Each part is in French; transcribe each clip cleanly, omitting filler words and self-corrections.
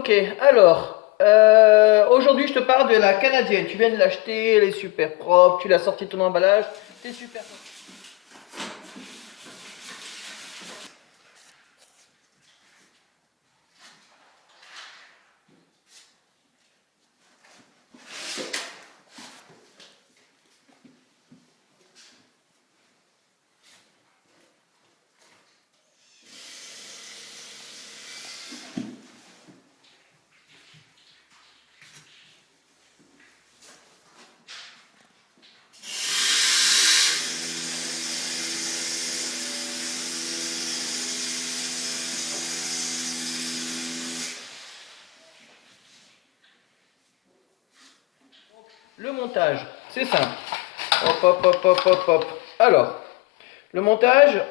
Ok, alors, aujourd'hui je te parle de la canadienne. Tu viens de l'acheter, elle est super propre, tu l'as sortie de ton emballage, c'est super. Le montage, c'est simple. Hop, hop, hop, hop, hop, hop. Alors, le montage,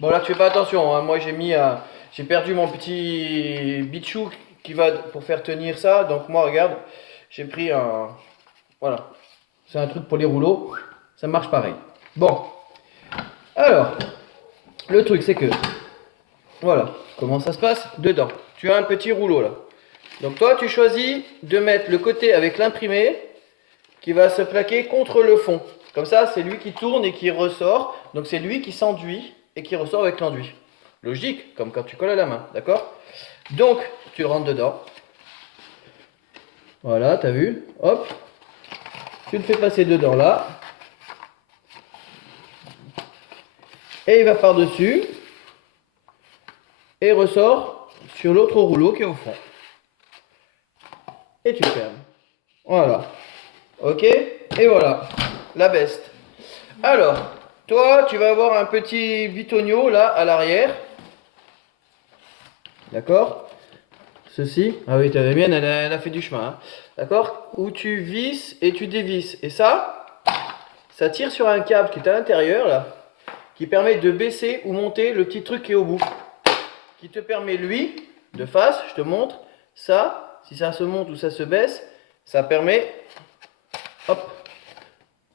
bon là tu fais pas attention, hein. Moi j'ai perdu mon petit bichou qui va pour faire tenir ça. Donc moi regarde, j'ai pris un, voilà, c'est un truc pour les rouleaux, ça marche pareil. Bon, alors, le truc c'est que, voilà, comment ça se passe dedans. Tu as un petit rouleau là. Donc toi tu choisis de mettre le côté avec l'imprimé qui va se plaquer contre le fond. Comme ça, c'est lui qui tourne et qui ressort. Donc c'est lui qui s'enduit et qui ressort avec l'enduit. Logique, comme quand tu colles à la main, d'accord? Donc, tu le rentres dedans. Voilà, t'as vu? Hop. Tu le fais passer dedans là. Et il va par-dessus. Et ressort sur l'autre rouleau qui est au fond. Et tu fermes. Voilà. Ok? Et voilà. La beste. Alors, toi, tu vas avoir un petit bitonio là à l'arrière. D'accord? Ceci. Ah oui, t'avais bien, elle a fait du chemin, hein. D'accord? Où tu visses et tu dévisses. Et ça tire sur un câble qui est à l'intérieur là, qui permet de baisser ou monter le petit truc qui est au bout. Qui te permet, lui, de face, je te montre, ça, si ça se monte ou ça se baisse, ça permet, hop,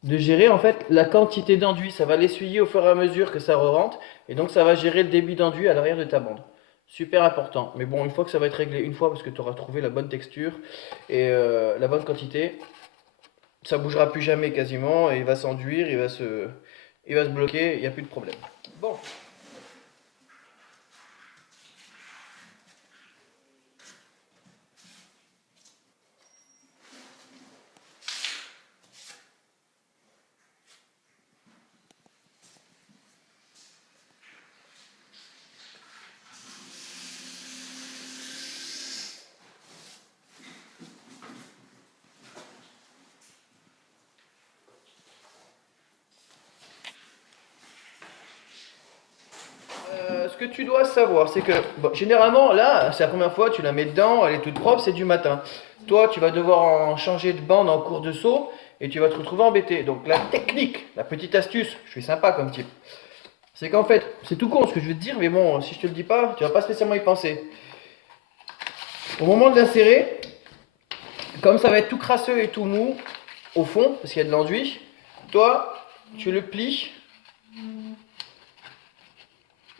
de gérer en fait la quantité d'enduit. Ça va l'essuyer au fur et à mesure que ça re-rentre. Et donc ça va gérer le débit d'enduit à l'arrière de ta bande. Super important. Mais bon, une fois que ça va être réglé, une fois parce que tu auras trouvé la bonne texture et la bonne quantité, ça bougera plus jamais quasiment et il va s'enduire, il va se bloquer, il n'y a plus de problème. Bon. Ce que tu dois savoir, c'est que bon, généralement, là, c'est la première fois, tu la mets dedans, elle est toute propre, c'est du matin. Toi, tu vas devoir en changer de bande en cours de saut et tu vas te retrouver embêté. Donc, la technique, la petite astuce, je suis sympa comme type, c'est qu'en fait, c'est tout con ce que je vais te dire, mais bon, si je te le dis pas, tu vas pas spécialement y penser. Au moment de l'insérer, comme ça va être tout crasseux et tout mou, au fond, parce qu'il y a de l'enduit, toi, tu le plies,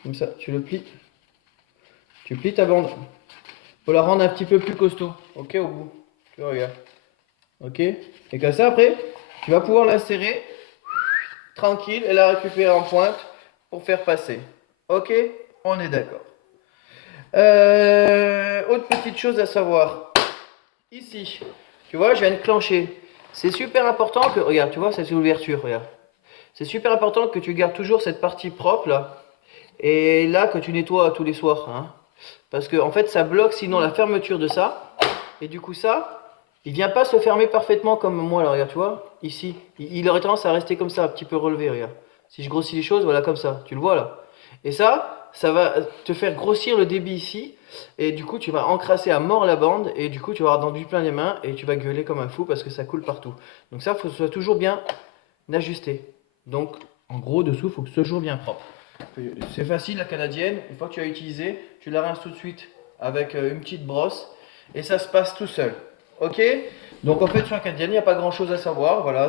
comme ça, tu le plies, tu plies ta bande. Faut la rendre un petit peu plus costaud, ok, au bout. Tu vois, regarde. Ok? Et comme ça, après, tu vas pouvoir l'insérer tranquille et la récupérer en pointe pour faire passer. Ok? On est d'accord. Autre petite chose à savoir. Ici, tu vois, je viens de clencher. C'est super important que, regarde, tu vois, c'est l'ouverture, regarde. C'est super important que tu gardes toujours cette partie propre là. Et là, que tu nettoies tous les soirs, hein. Parce que, en fait, ça bloque sinon la fermeture de ça. Et du coup, ça, il vient pas se fermer parfaitement comme moi, là, regarde, tu vois, ici. Il aurait tendance à rester comme ça, un petit peu relevé, regarde. Si je grossis les choses, voilà, comme ça, tu le vois, là. Et ça va te faire grossir le débit ici. Et du coup, tu vas encrasser à mort la bande. Et du coup, tu vas avoir d'enduit plein les mains. Et tu vas gueuler comme un fou parce que ça coule partout. Donc ça, il faut que ce soit toujours bien ajusté. Donc, en gros, dessous, il faut que ce soit toujours bien propre. C'est facile, la canadienne. Une fois que tu as utilisé, tu la rinces tout de suite avec une petite brosse. Et ça se passe tout seul. Ok? Donc en fait, sur la canadienne, il n'y a pas grand chose à savoir. Voilà,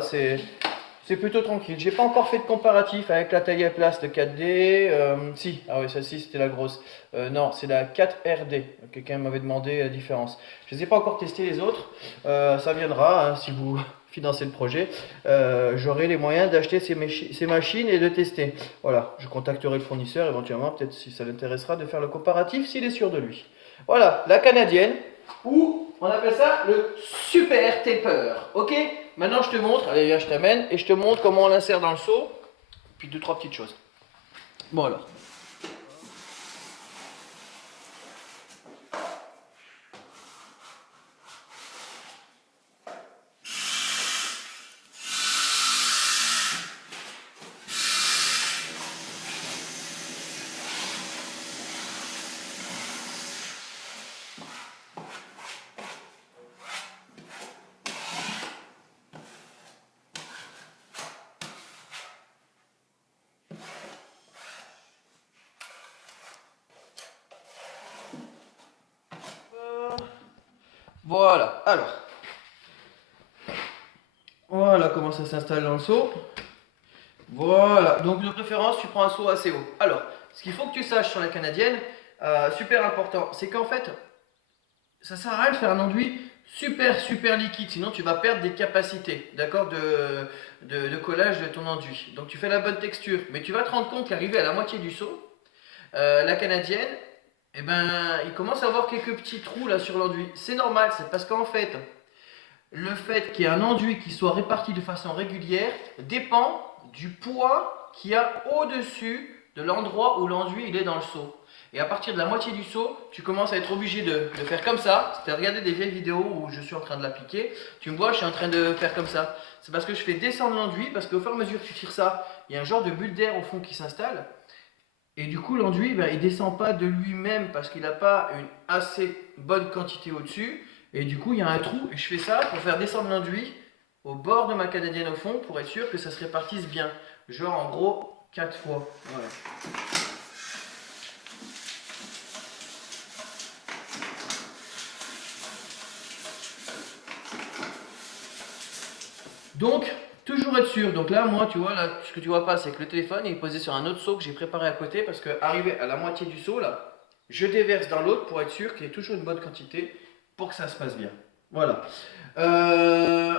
c'est plutôt tranquille. J'ai pas encore fait de comparatif avec la taille à place de 4D. Si, ah oui, celle-ci c'était la grosse. Non, c'est la 4RD. Quelqu'un m'avait demandé la différence. Je ne les ai pas encore testé les autres. Ça viendra hein, si vous financez le projet. J'aurai les moyens d'acheter ces machines et de tester. Voilà, je contacterai le fournisseur éventuellement, peut-être si ça l'intéressera de faire le comparatif s'il est sûr de lui. Voilà, la canadienne. Ou on appelle ça le super taper. Ok? Maintenant je te montre, allez viens je t'amène et je te montre comment on l'insère dans le seau. Puis deux, trois petites choses. Bon alors. Voilà, alors. Voilà comment ça s'installe dans le seau. Voilà, donc de préférence tu prends un seau assez haut. Alors, ce qu'il faut que tu saches sur la canadienne, super important, c'est qu'en fait, ça sert à rien de faire un enduit super liquide, sinon tu vas perdre des capacités, d'accord, de collage de ton enduit. Donc tu fais la bonne texture, mais tu vas te rendre compte qu'arrivé à la moitié du seau, la canadienne, eh ben, il commence à avoir quelques petits trous là sur l'enduit. C'est normal, c'est parce qu'en fait, le fait qu'il y ait un enduit qui soit réparti de façon régulière dépend du poids qu'il y a au-dessus de l'endroit où l'enduit il est dans le seau. Et à partir de la moitié du seau, tu commences à être obligé de faire comme ça. Si tu as regardé des vieilles vidéos où je suis en train de l'appliquer, tu me vois, je suis en train de faire comme ça. C'est parce que je fais descendre l'enduit, parce qu'au fur et à mesure que tu tires ça, il y a un genre de bulle d'air au fond qui s'installe. Et du coup, l'enduit, ben, il ne descend pas de lui-même parce qu'il n'a pas une assez bonne quantité au-dessus. Et du coup, il y a un trou. Et je fais ça pour faire descendre l'enduit au bord de ma canadienne au fond pour être sûr que ça se répartisse bien. Genre en gros 4 fois. Voilà. Donc, toujours être sûr. Donc là, moi, tu vois, là, ce que tu vois pas, c'est que le téléphone il est posé sur un autre seau que j'ai préparé à côté parce que arrivé à la moitié du seau, là, je déverse dans l'autre pour être sûr qu'il y ait toujours une bonne quantité pour que ça se passe bien. Voilà.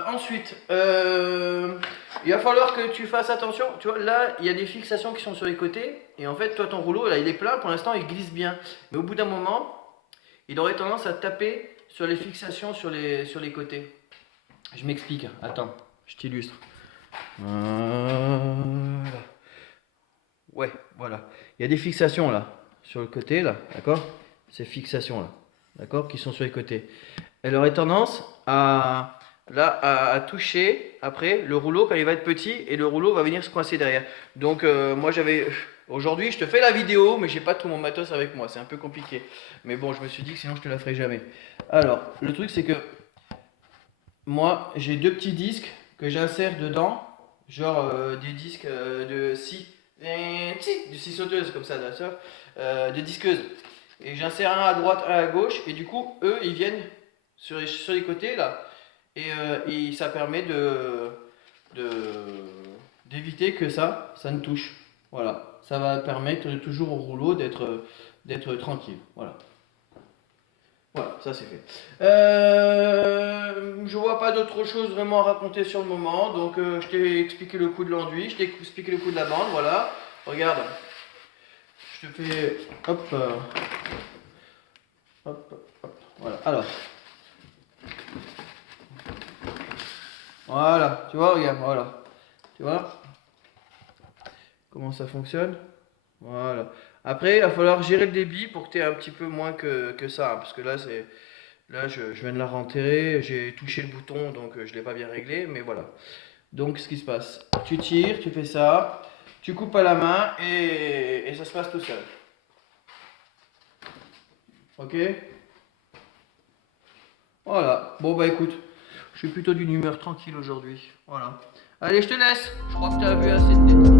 Ensuite, il va falloir que tu fasses attention. Tu vois, là, il y a des fixations qui sont sur les côtés. Et en fait, toi, ton rouleau, là, il est plein. Pour l'instant, il glisse bien. Mais au bout d'un moment, il aurait tendance à taper sur les fixations sur les côtés. Je m'explique. Attends, je t'illustre. Voilà. Ouais, voilà. Il y a des fixations là, sur le côté là, d'accord? Ces fixations là, d'accord, qui sont sur les côtés. Elle aurait tendance à toucher après le rouleau quand il va être petit et le rouleau va venir se coincer derrière. Donc moi j'avais aujourd'hui je te fais la vidéo mais j'ai pas tout mon matos avec moi, c'est un peu compliqué. Mais bon, je me suis dit que sinon je te la ferai jamais. Alors, le truc c'est que moi j'ai deux petits disques que j'insère dedans, genre des disques de scie, de scie sauteuse comme ça, de disqueuse. Et j'insère un à droite, un à gauche, et du coup, eux, ils viennent sur les côtés là, et ça permet d'éviter que ça ne touche. Voilà, ça va permettre toujours au rouleau d'être tranquille. Voilà. Voilà, ça c'est fait. Je vois pas d'autre chose vraiment à raconter sur le moment, donc je t'ai expliqué le coup de l'enduit, je t'ai expliqué le coup de la bande, voilà. Regarde, je te fais, hop, hop, voilà. Alors, voilà, tu vois, regarde, voilà. Tu vois comment ça fonctionne? Voilà. Après, il va falloir gérer le débit pour que tu aies un petit peu moins que ça, hein, parce que là, je viens de la renterrer, j'ai touché le bouton, donc je ne l'ai pas bien réglé, mais voilà. Donc, ce qui se passe, tu tires, tu fais ça, tu coupes à la main et ça se passe tout seul. Ok? Voilà. Bon, bah écoute, je suis plutôt d'une humeur tranquille aujourd'hui. Voilà. Allez, je te laisse. Je crois que tu as vu assez de détails.